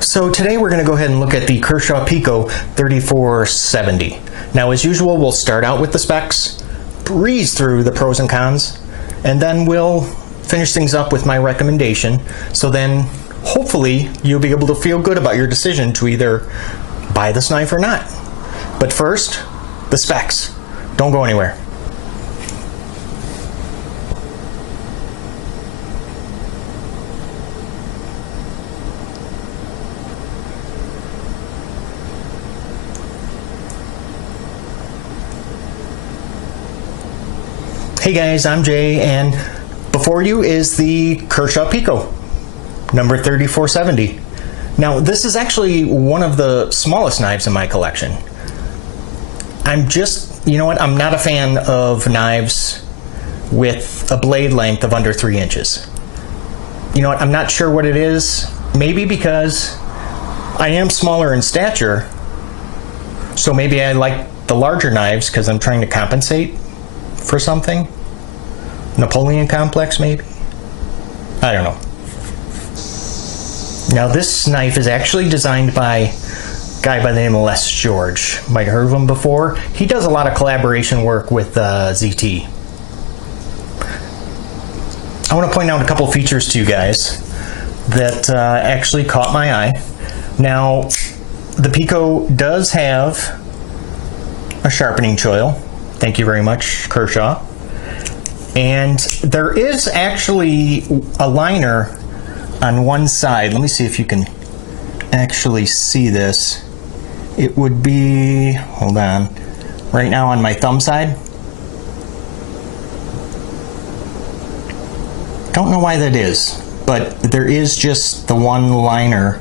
So today we're going to go ahead and look at the Kershaw Pico 3470. Now as usual, we'll start out with the specs, breeze through the pros and cons, and then we'll finish things up with my recommendation. So then hopefully you'll be able to feel good about your decision to either buy this knife or not. But first, the specs. Don't go anywhere. Hey guys, I'm Jay, and before you is the Kershaw Pico, number 3470. Now, this is actually one of the smallest knives in my collection. You know what, I'm not a fan of knives with a blade length of under 3 inches. You know what, I'm not sure what it is. Maybe because I am smaller in stature, so maybe I like the larger knives because I'm trying to compensate for something. Napoleon complex, maybe? I don't know. Now this knife is actually designed by a guy by the name of Les George. Might have heard of him before. He does a lot of collaboration work with ZT. I want to point out a couple features to you guys that actually caught my eye. Now, the Pico does have a sharpening choil. Thank you very much, Kershaw. And there is actually a liner on one side. Let me see if you can actually see this. It would be, hold on, right now on my thumb side. Don't know why that is, but there is just the one liner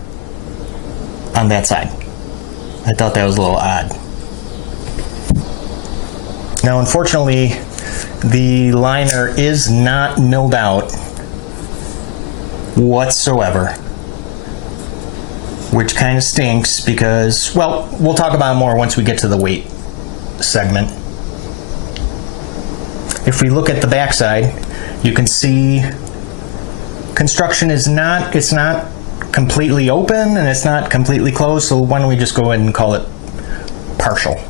on that side. I thought that was a little odd. Now, unfortunately, the liner is not milled out whatsoever, which kind of stinks because, well, we'll talk about it more once we get to the weight segment. If we look at the back side, you can see construction is not, it's not completely open and it's not completely closed, so why don't we just go ahead and call it partial.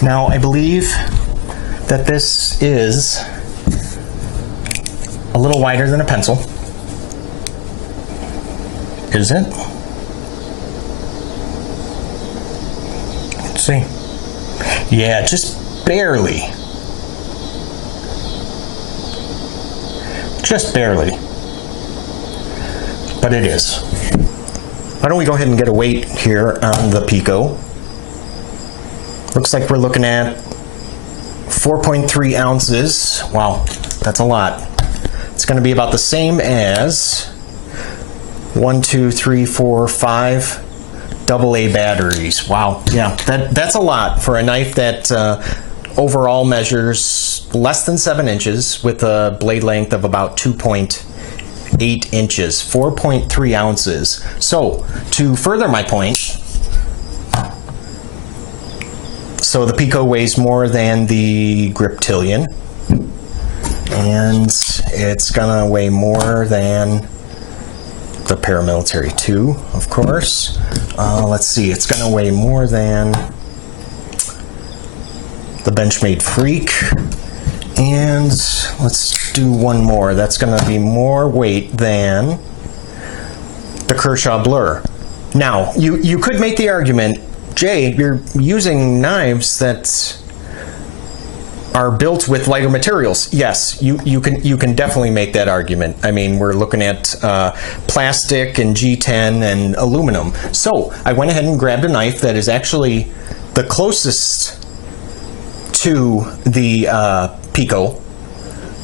Now, I believe that this is a little wider than a pencil. Is it? Let's see. Yeah, just barely. Just barely. But it is. Why don't we go ahead and get a weight here on the Pico. Looks like we're looking at 4.3 ounces. Wow, that's a lot. It's going to be about the same as 1, 2, 3, 4, 5 AA batteries. Wow, yeah, that's a lot for a knife that overall measures less than 7 inches with a blade length of about 2.8 inches, 4.3 ounces. So, to further my point, so the Pico weighs more than the Griptilian, and it's gonna weigh more than the Paramilitary 2, of course. Let's see, it's gonna weigh more than the Benchmade Freak, and let's do one more. That's gonna be more weight than the Kershaw Blur. Now, you could make the argument, Jay, you're using knives that are built with lighter materials. Yes, you can definitely make that argument. I mean, we're looking at plastic and G10 and aluminum. So I went ahead and grabbed a knife that is actually the closest to the Pico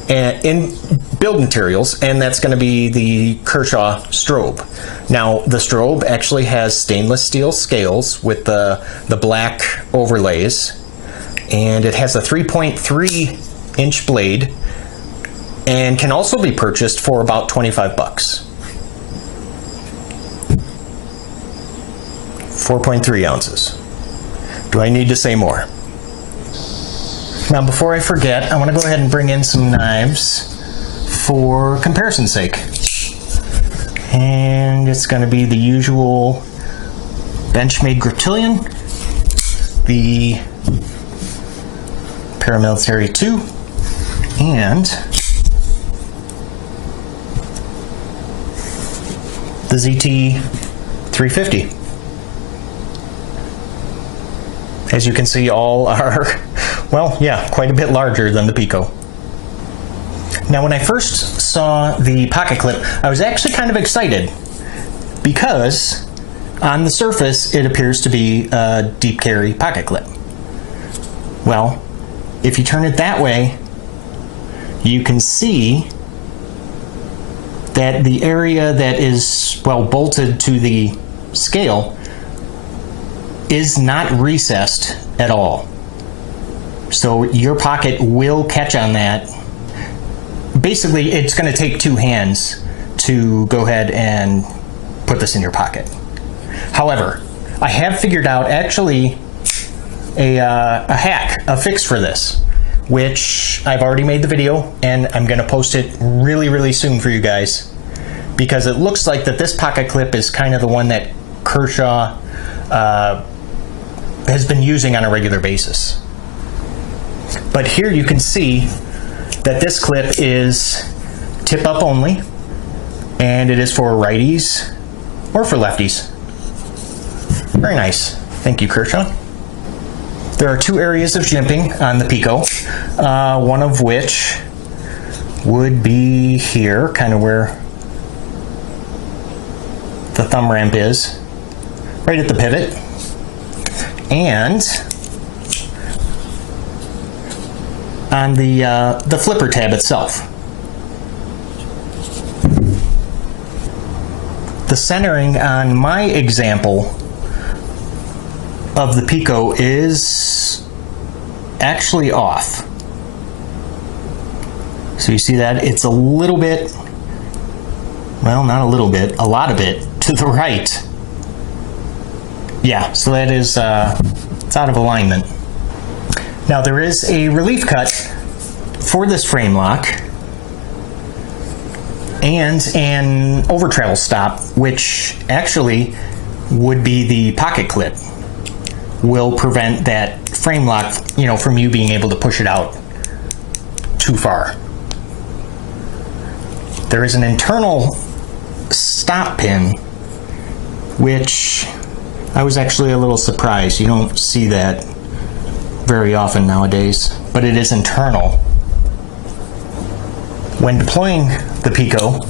and in build materials, and that's going to be the Kershaw strobe. Now, the strobe actually has stainless steel scales with the black overlays, and it has a 3.3 inch blade and can also be purchased for about 25 bucks. 4.3 ounces. Do I need to say more? Now, before I forget, I want to go ahead and bring in some knives for comparison's sake. And And it's going to be the usual Benchmade Griptilian, the Paramilitary 2, and the ZT 350. As you can see, all are, well, yeah, quite a bit larger than the Pico. Now, when I first saw the pocket clip, I was actually kind of excited because on the surface it appears to be a deep carry pocket clip. Well, if you turn it that way, you can see that the area that is, well, bolted to the scale is not recessed at all. So your pocket will catch on that. Basically, it's going to take two hands to go ahead and put this in your pocket. However, I have figured out actually a hack, a fix for this, which I've already made the video, and I'm going to post it really, really soon for you guys, because it looks like that this pocket clip is kind of the one that Kershaw has been using on a regular basis. But here you can see that this clip is tip up only, and it is for righties or for lefties. Very nice. Thank you, Kershaw. There are two areas of jimping on the Pico, one of which would be here, kind of where the thumb ramp is, right at the pivot, and on the flipper tab itself. The centering on my example of the Pico is actually off. So you see that it's a little bit, well, not a little bit, a lot of it to the right. Yeah, so that is, it's out of alignment. Now there is a relief cut for this frame lock and an over travel stop, which actually would be the pocket clip. Will prevent that frame lock, you know, from you being able to push it out too far. There is an internal stop pin, which I was actually a little surprised. You don't see that very often nowadays, but it is internal. When deploying the Pico,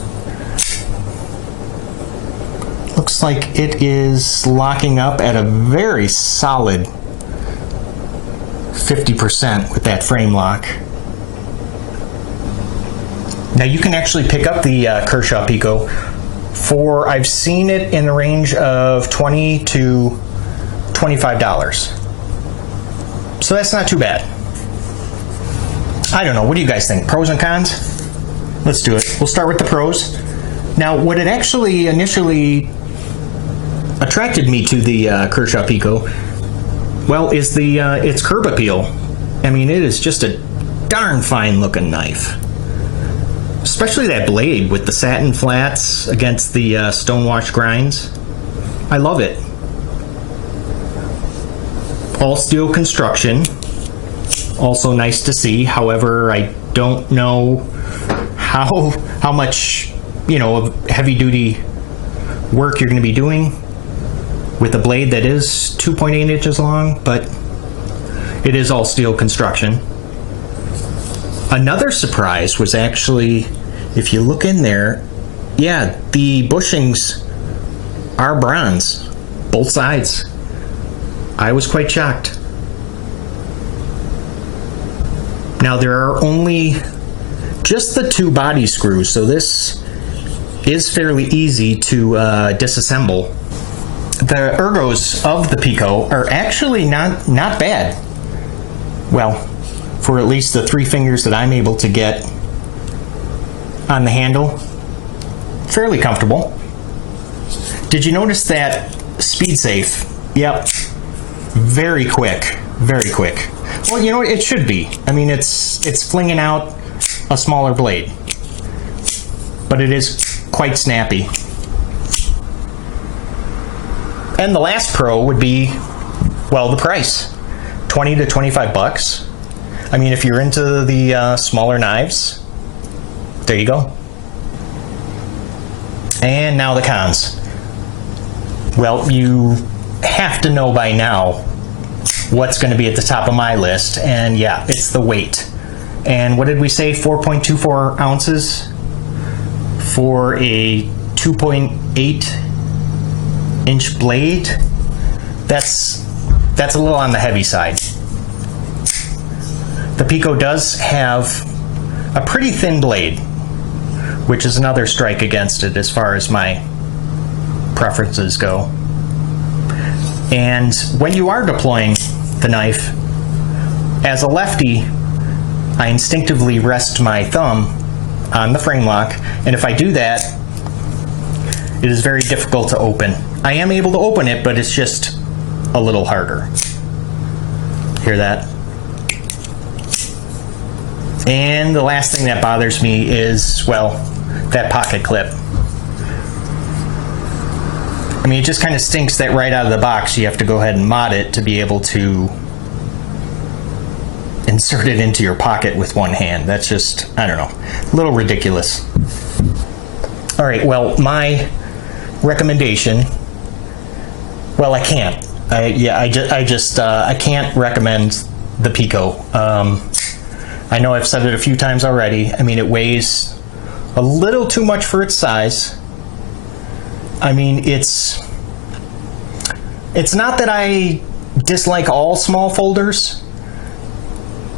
looks like it is locking up at a very solid 50% with that frame lock. Now you can actually pick up the Kershaw Pico for, I've seen it in the range of $20 to $25. So that's not too bad. I don't know, what do you guys think? Pros and cons? Let's do it. We'll start with the pros. Now, what it actually initially attracted me to the Kershaw Pico, well, is the its curb appeal. I mean, it is just a darn fine looking knife. Especially that blade with the satin flats against the stonewash grinds. I love it. All steel construction. Also nice to see. However, I don't know how much, you know, of heavy duty work you're going to be doing with a blade that is 2.8 inches long, but it is all steel construction. Another surprise was actually, if you look in there, yeah, the bushings are bronze, both sides. I was quite shocked. Now there are only just the two body screws, so this is fairly easy to disassemble. The ergos of the Pico are actually not bad. Well, for at least the 3 fingers that I'm able to get on the handle, fairly comfortable. Did you notice that SpeedSafe? Yep, very quick, very quick. Well, you know what, it should be. I mean, it's flinging out a smaller blade, but it is quite snappy. And the last pro would be, well, the price. 20 to 25 bucks. I mean, if you're into the smaller knives, there you go. And now the cons. Well, you have to know by now what's going to be at the top of my list, and yeah, it's the weight. And what did we say, 4.24 ounces for a 2.8 inch blade? That's a little on the heavy side. The Pico does have a pretty thin blade, which is another strike against it as far as my preferences go. And when you are deploying the knife, as a lefty, I instinctively rest my thumb on the frame lock, and if I do that, it is very difficult to open. I am able to open it, but it's just a little harder. Hear that? And the last thing that bothers me is, well, that pocket clip. I mean, it just kind of stinks that right out of the box you have to go ahead and mod it to be able to insert it into your pocket with one hand. That's just, I don't know, a little ridiculous. All right, well, my recommendation, well, I can't. I can't recommend the Pico. I know I've said it a few times already. I mean, it weighs a little too much for its size. I mean, it's not that I dislike all small folders.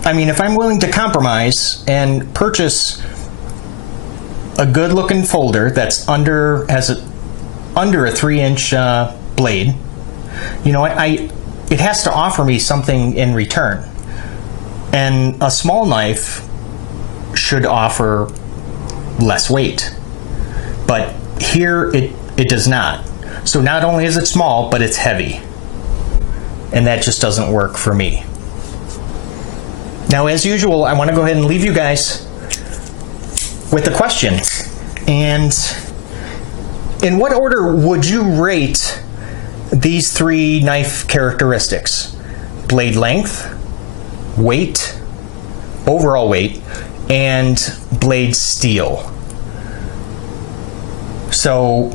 I mean, if I'm willing to compromise and purchase a good looking folder that's under a 3-inch blade, you know, it has to offer me something in return. And a small knife should offer less weight. But here it does not. So not only is it small, but it's heavy. And that just doesn't work for me. Now, as usual, I want to go ahead and leave you guys with a question. And in what order would you rate these 3 knife characteristics? Blade length, weight, overall weight, and blade steel. So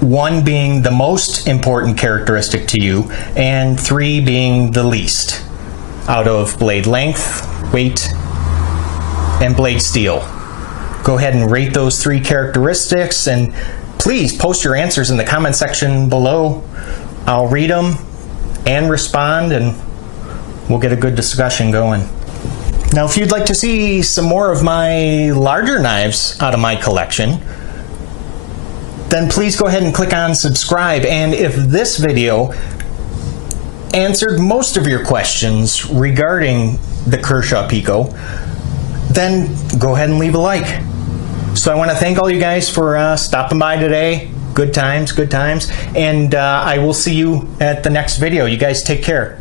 1 being the most important characteristic to you, and 3 being the least out of blade length, weight, and blade steel. Go ahead and rate those 3 characteristics, and please post your answers in the comment section below. I'll read them and respond, and we'll get a good discussion going. Now, if you'd like to see some more of my larger knives out of my collection, then please go ahead and click on subscribe. And if this video answered most of your questions regarding the Kershaw Pico, then go ahead and leave a like. So I want to thank all you guys for stopping by today. Good times, and I will see you at the next video. You guys take care.